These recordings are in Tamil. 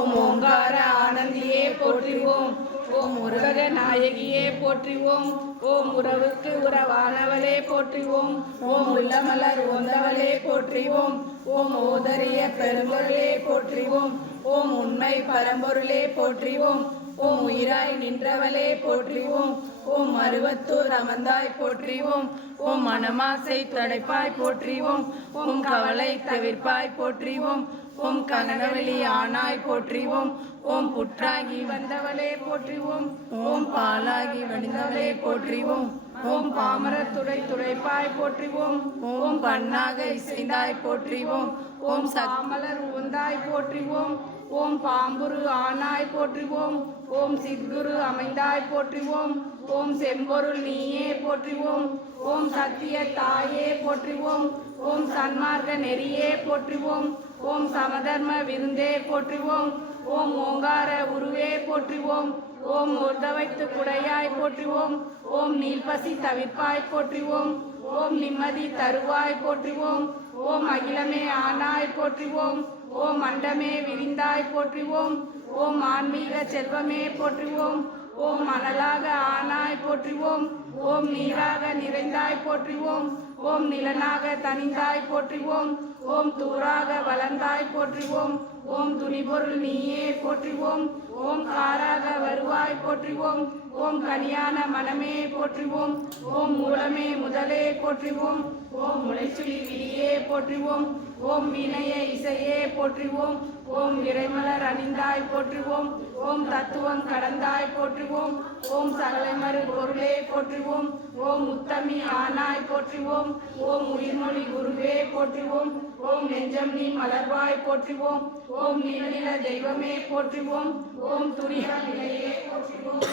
ஓம் ஓங்கார ஆனந்தியே போற்றிவோம். ஓம் உலக நாயகியே போற்றிவோம். ஓம் உறவுக்கு உறவானவளே போற்றிவோம். ஓம் உள்ளமலர் ஓந்தவளே போற்றிவோம். ஓம் ஓதரிய பெரும்பொருளே போற்றிவோம். ஓம் உண்மை பரம்பொருளே போற்றிவோம். ஓம் உயிராய் நின்றவளே போற்றிவோம். ஓம் அருவத்தூர் அமர்ந்தாய் போற்றிவோம். ஓம் மனமாசை தொடைப்பாய் போற்றிவோம். ஓம் கவலை தவிர்ப்பாய் போற்றிவோம். ஓம் கனகவெளி ஆனாய் போற்றிவோம். ஓம் புற்றாகி வந்தவளே போற்றிவோம். ஓம் பாலாகி வடிந்தவளே போற்றிவோம். ஓம் பாமரத்துடை துடைப்பாய் போற்றிவோம். ஓம் பண்ணாக இசைந்தாய் போற்றிவோம். ஓம் சாமலர் உந்தாய் போற்றிவோம். ஓம் பாம்புரு ஆனாய் போற்றிவோம். ஓம் சித்குரு அமைந்தாய் போற்றிவோம். ஓம் செம்பொருள் நீயே போற்றிவோம். ஓம் சத்திய தாயே போற்றிவோம். ஓம் சன்மார்க்க நெறியே போற்றிவோம். ஓம் சமதர்ம விருந்தே போற்றிவோம். ஓம் ஓங்கார உருவே போற்றிவோம். ஓம் ஒருதவைத்து குடையாய் போற்றிவோம். ஓம் நீல்பசி தவிர்ப்பாய் போற்றிவோம். ஓம் நிம்மதி தருவாய் போற்றிவோம். ஓம் அகிலமே ஆனாய் போற்றிவோம். ஓம் அண்டமே விரிந்தாய் போற்றிவோம். ஓம் ஆன்மீக செல்வமே போற்றிவோம். ஓம் மணலாக ஆனாய் போற்றிவோம். ஓம் நீராக நிறைந்தாய் போற்றிவோம். ஓம் நிலனாக தனிந்தாய் போற்றிவோம். ஓம் தூராக வளர்ந்தாய் போற்றிவோம். ஓம் துணிபொருள் நீயே போற்றிவோம். ஓம் காராக வருவாய் போற்றிவோம். ஓம் கனியான மனமே போற்றிவோம். ஓம் மூலமே முதலே போற்றிவோம். ஓம் முளைச்சுளி விழியே போற்றிவோம். ஓம் வினய இசையே போற்றிவோம். ஓம் இறைமலர் அணிந்தாய் போற்றிவோம். ஓம் தத்துவம் கடந்தாய் போற்றிவோம். ஓம் சகலைமறு பொருளே போற்றிவோம். ஓம் உத்தமி ஆனாய் போற்றிவோம். ஓம் உயிர்மொழி குருவே போற்றிவோம். ஓம் நெஞ்சம் நீ மலர்வாய் போற்றிவோம். ஓம் நீலநில தெய்வமே போற்றிவோம். ஓம் துரிய நிலையே போற்றிவோம்.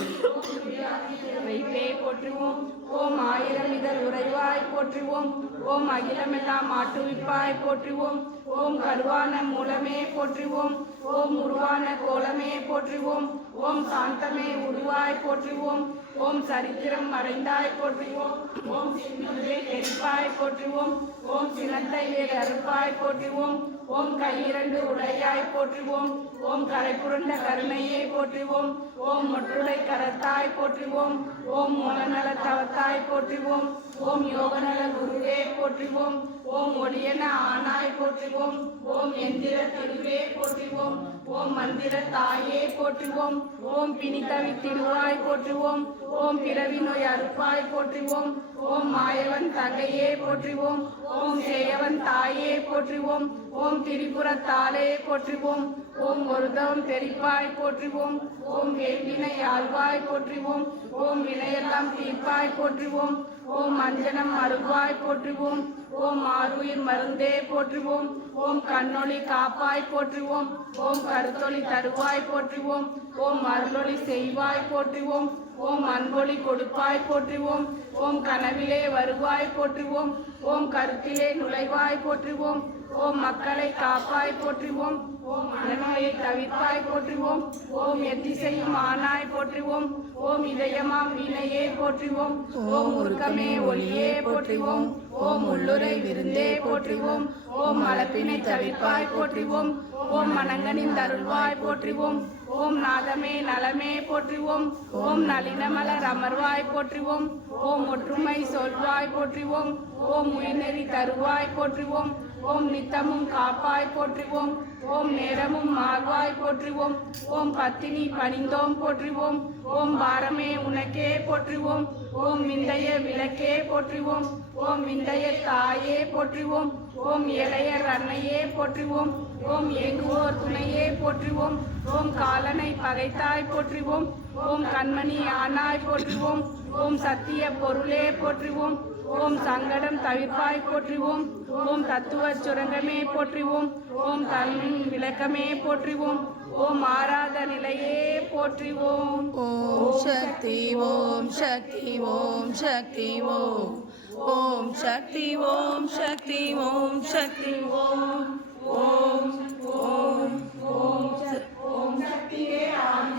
வைப்பே போற்றுவோம். ஓம் ஆயிரம் இதழ் உறைவாய் போற்றுவோம். ஓம் அகிலமெல்லாம் ஆட்டுவிப்பாய் போற்றுவோம். ஓம் கருவான மூலமே போற்றுவோம். ஓம் உருவான கோலமே போற்றுவோம். ஓம் சாந்தமே உருவாய் போற்றுவோம். ஓம் சரித்திரம் மறைந்தாய் போற்றுவோம். ஓம் சின்னே எரிப்பாய் போற்றுவோம். ஓம் சினத்தை வேறு அறுப்பாய் போற்றுவோம். ஓம் கையிரண்டு உடையாய் போற்றுவோம். ஓம் கரைபுரண்ட கருணையே போற்றுவோம். ஓம் மொற்றுடை கரத்தாய் போற்றுவோம். ஓம் மூலநல தவத்தாய் போற்றுவோம். ஓம் யோகநல குருவே போற்றுவோம். ஓம் ஒளியன ஆனாய் போற்றுவோம். ஓம் எந்திர திருவே போற்றுவோம். ஓம் மந்திர தாயே போற்றுவோம். ஓம் பிணித்தவி திருவாய் போற்றுவோம். ஓம் பிறவி நோய் அறுப்பாய் போற்றுவோம். ஓம் மாயவன் தங்கையே போற்றுவோம். ஓம் சேயவன் தாயே போற்றுவோம். ஓம் திரிபுரத்தாலே போற்றுவோம். ஓம் ஒருதவம் தெரிப்பாய் போற்றுவோம். ஓம் வேள்வினை ஆழ்வாய் போற்றுவோம். ஓம் வினையெல்லாம் தீர்ப்பாய் போற்றுவோம். ஓம் அஞ்சனம் அருள்வாய் போற்றுவோம். ஓம் ஆருயிர் மருந்தே போற்றுவோம். ஓம் கண்ணொளி காப்பாய் போற்றுவோம். ஓம் கருத்தொளி தருவாய் போற்றுவோம். ஓம் அருளொளி செய்வாய் போற்றுவோம். ஓம் அன்பொளி கொடுப்பாய் போற்றுவோம். ஓம் கனவிலே வருவாய் போற்றுவோம். ஓம் கருத்திலே நுழைவாய் போற்றுவோம். ஓம் மக்களை காப்பாய் போற்றுவோம். ஓம் மனநோயை தவிர்ப்பாய் போற்றுவோம். ஓம் எத்திசையும் ஆனாய் போற்றுவோம். ஓம் இதயமாம் வீணையே போற்றுவோம். ஓம் உருக்கமே ஒளியே போற்றுவோம். ஓம் உள்ளுரை விருந்தே போற்றுவோம். ஓம் மலப்பினை தவிர்ப்பாய் போற்றுவோம். ஓம் மனங்கனின் தருள்வாய் போற்றுவோம். ஓம் நாதமே நலமே போற்றுவோம். ஓம் நளினமலர் அமர்வாய் போற்றுவோம். ஓம் ஒற்றுமை சொல்வாய் போற்றுவோம். ஓம் உயிர்நெறி தருவாய் போற்றுவோம். ஓம் நித்தமும் காப்பாய் போற்றுவோம். ஓம் நேரமும் மார்வாய் போற்றுவோம். ஓம் பத்தினி பணிந்தோம் போற்றுவோம். ஓம் பாரமே உனக்கே போற்றுவோம். ஓம் விந்தைய விளக்கே போற்றுவோம். ஓம் விந்தைய தாயே போற்றுவோம். ஓம் இளையர் அன்னையே போற்றுவோம். ஓம் ஏங்குவோர் துணையே போற்றுவோம். ஓம் காலனை பகைத்தாய் போற்றுவோம். ஓம் கண்மணி ஆனாய் போற்றுவோம். ஓம் சத்திய பொருளே போற்றுவோம். ஓம் சங்கடம் தவிர்ப்பாய் போற்றுவோம். ஓம் தத்துவ சுரங்கமே போற்றுவோம். ஓம் தன்மின் விளக்கமே போற்றுவோம். ஓம் ஆராத நிலையே போற்றுவோம். ஓம் சக்தி ஓம் சக்தி ஓம் சக்தி ஓம் ஓம் சக்தி ஓம் சக்தி ஓம் சக்தி ஓம் ஓம் ஓம்